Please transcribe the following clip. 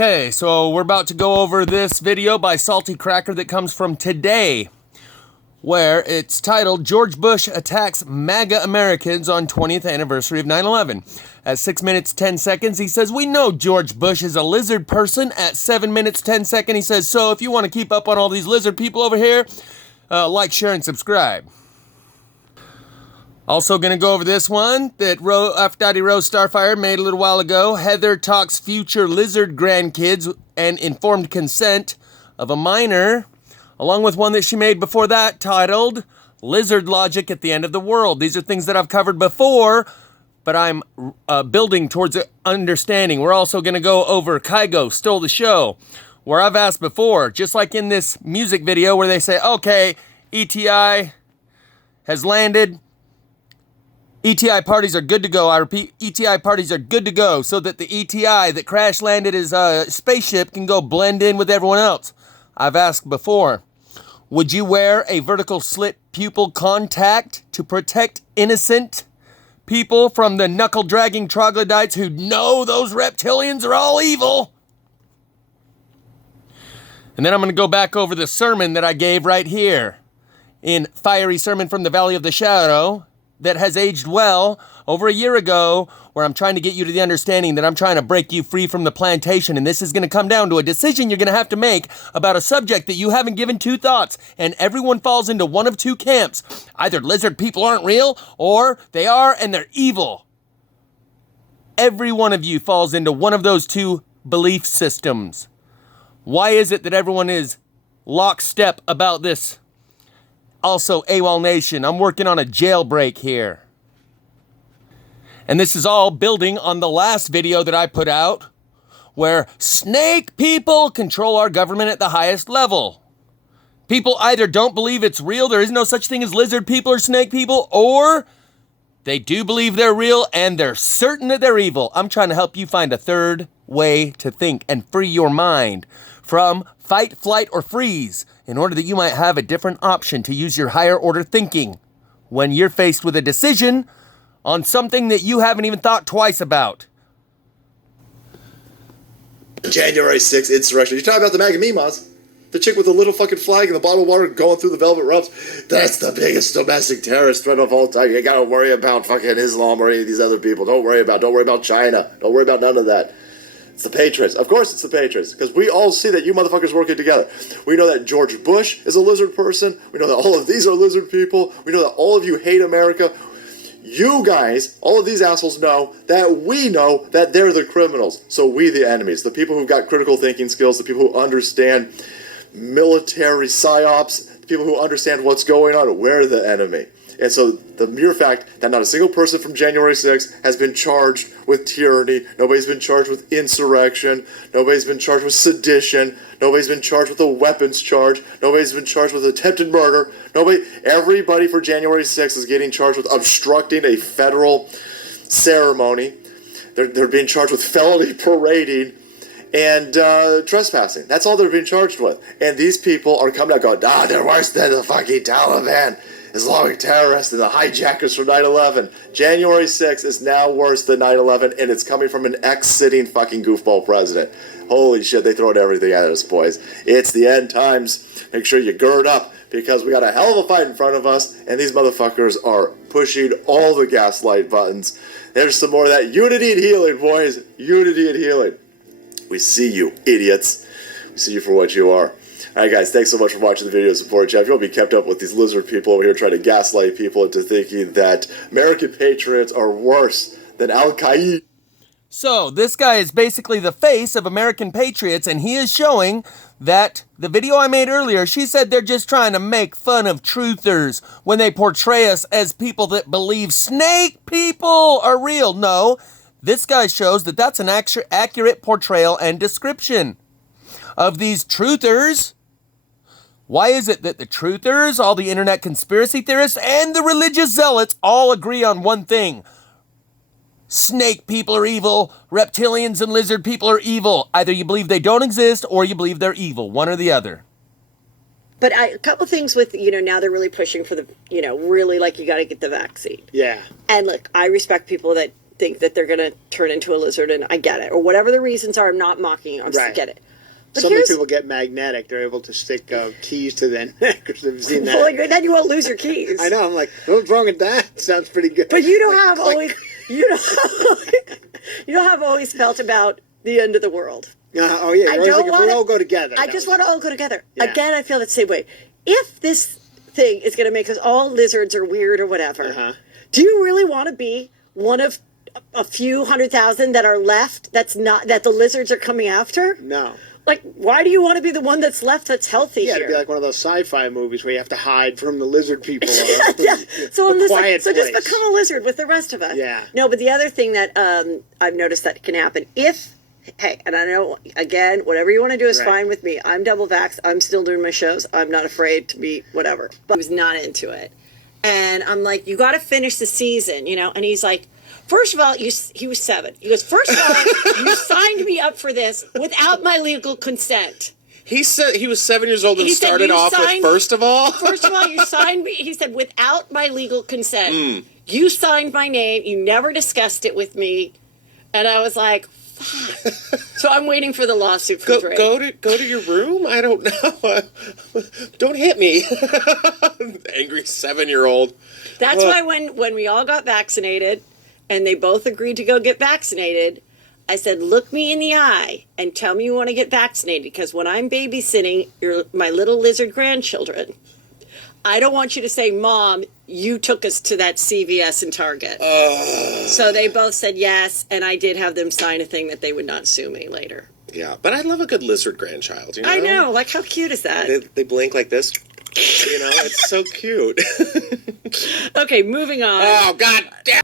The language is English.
Okay, so we're about to go over this video by Salty Cracker that comes from today, where it's titled, George Bush Attacks MAGA Americans on 20th Anniversary of 9/11. At 6 minutes 10 seconds, he says, we know George Bush is a lizard person. At 7 minutes 10 seconds, he says, so if you want to keep up on all these lizard people over here, like, share, and subscribe. Also going to go over this one that F. Daddy Rose Starfire made a little while ago. Heather talks future lizard grandkids and informed consent of a minor, along with one that she made before that titled Lizard Logic at the End of the World. These are things that I've covered before, but I'm building towards understanding. We're also going to go over Kygo Stole the Show, where I've asked before, just like in this music video where they say, okay, ETI has landed. ETI parties are good to go. I repeat, ETI parties are good to go so that the ETI that crash landed his spaceship can go blend in with everyone else. I've asked before, would you wear a vertical slit pupil contact to protect innocent people from the knuckle-dragging troglodytes who know those reptilians are all evil? And then I'm going to go back over the sermon that I gave right here in Fiery Sermon from the Valley of the Shadow, that has aged well over a year ago, where I'm trying to get you to the understanding that I'm trying to break you free from the plantation. And this is going to come down to a decision you're going to have to make about a subject that you haven't given two thoughts. And everyone falls into one of two camps. Either lizard people aren't real, or they are and they're evil. Every one of you falls into one of those two belief systems. Why is it that everyone is lockstep about this? Also, Awolnation, I'm working on a jailbreak here. And this is all building on the last video that I put out, where snake people control our government at the highest level. People either don't believe it's real, there is no such thing as lizard people or snake people, or they do believe they're real and they're certain that they're evil. I'm trying to help you find a third way to think and free your mind from fight, flight, or freeze, in order that you might have a different option to use your higher order thinking when you're faced with a decision on something that you haven't even thought twice about. January 6th insurrection. You're talking about the MAGA Mimas. The chick with the little fucking flag and the bottle of water going through the velvet ropes. That's the biggest domestic terrorist threat of all time. You ain't gotta worry about fucking Islam or any of these other people. Don't worry about China. Don't worry about none of that. It's the Patriots. Of course it's the Patriots, because we all see that you motherfuckers working together. We know that George Bush is a lizard person. We know that all of these are lizard people. We know that all of you hate America. You guys, all of these assholes know that we know that they're the criminals. So we the enemies, the people who've got critical thinking skills, the people who understand military psyops, the people who understand what's going on, we're the enemy. And so the mere fact that not a single person from January 6th has been charged with tyranny, nobody's been charged with insurrection, nobody's been charged with sedition, nobody's been charged with a weapons charge, nobody's been charged with attempted murder, everybody for January 6th is getting charged with obstructing a federal ceremony. They're being charged with felony parading and trespassing. That's all they're being charged with. And these people are coming out going, they're worse than the fucking Taliban, Islamic terrorists, and the hijackers from 9/11. January 6th is now worse than 9/11, and it's coming from an ex-sitting fucking goofball president. Holy shit, they throwing everything at us, boys. It's the end times. Make sure you gird up, because we got a hell of a fight in front of us, and these motherfuckers are pushing all the gaslight buttons. There's some more of that unity and healing, boys. Unity and healing. We see you, idiots. We see you for what you are. Alright guys, thanks so much for watching the video. Support chat. If you want to be kept up with these lizard people over here trying to gaslight people into thinking that American patriots are worse than Al-Qaeda. So, this guy is basically the face of American patriots, and he is showing that the video I made earlier, she said they're just trying to make fun of truthers when they portray us as people that believe snake people are real. No, this guy shows that that's an accurate portrayal and description of these truthers. Why is it that the truthers, all the internet conspiracy theorists, and the religious zealots all agree on one thing? Snake people are evil, reptilians and lizard people are evil. Either you believe they don't exist or you believe they're evil, one or the other. But a couple things with, now they're really pushing for the, really like you got to get the vaccine. Yeah. And look, I respect people that think that they're going to turn into a lizard, and I get it. Or whatever the reasons are, I'm not mocking you. I just get it. But some of the people get magnetic. They're able to stick keys to their neck. I've seen that. Well, then you won't lose your keys. I know. I'm like, what's wrong with that? Sounds pretty good. But you don't have always, you don't have always felt about the end of the world. Oh yeah, you're always like, we all go together. I just want to all go together. Yeah. Again, I feel the same way. If this thing is going to make us all lizards or weird or whatever, do you really want to be one of a few 100,000 that are left? That the lizards are coming after? No. Like, why do you want to be the one that's left that's healthy here? Yeah, it'd be like one of those sci-fi movies where you have to hide from the lizard people. Yeah. So I'm just like, so just place. become a lizard with the rest of us. Yeah. No, but the other thing that I've noticed that can happen hey, and I know, again, whatever you want to do is fine with me. I'm double vaxxed. I'm still doing my shows. I'm not afraid to be whatever. But I was not into it. And I'm like, you got to finish the season, you know? And he's like, first of all, he was 7. He goes, first of all, you signed me up for this without my legal consent. He said he was 7 years old and started off with first of all. First of all, you signed me. He said, without my legal consent. You signed my name. You never discussed it with me. And I was like, fuck. So I'm waiting for the lawsuit from Drake. Go to your room? I don't know. Don't hit me. Angry 7-year-old. That's why when we all got vaccinated and they both agreed to go get vaccinated, I said, look me in the eye and tell me you want to get vaccinated, because when I'm babysitting my little lizard grandchildren, I don't want you to say, Mom, you took us to that CVS and Target. So they both said yes, and I did have them sign a thing that they would not sue me later. Yeah, but I love a good lizard grandchild. You know? I know. Like, how cute is that? They blink like this. You know, it's so cute. Okay, moving on. Oh, God damn.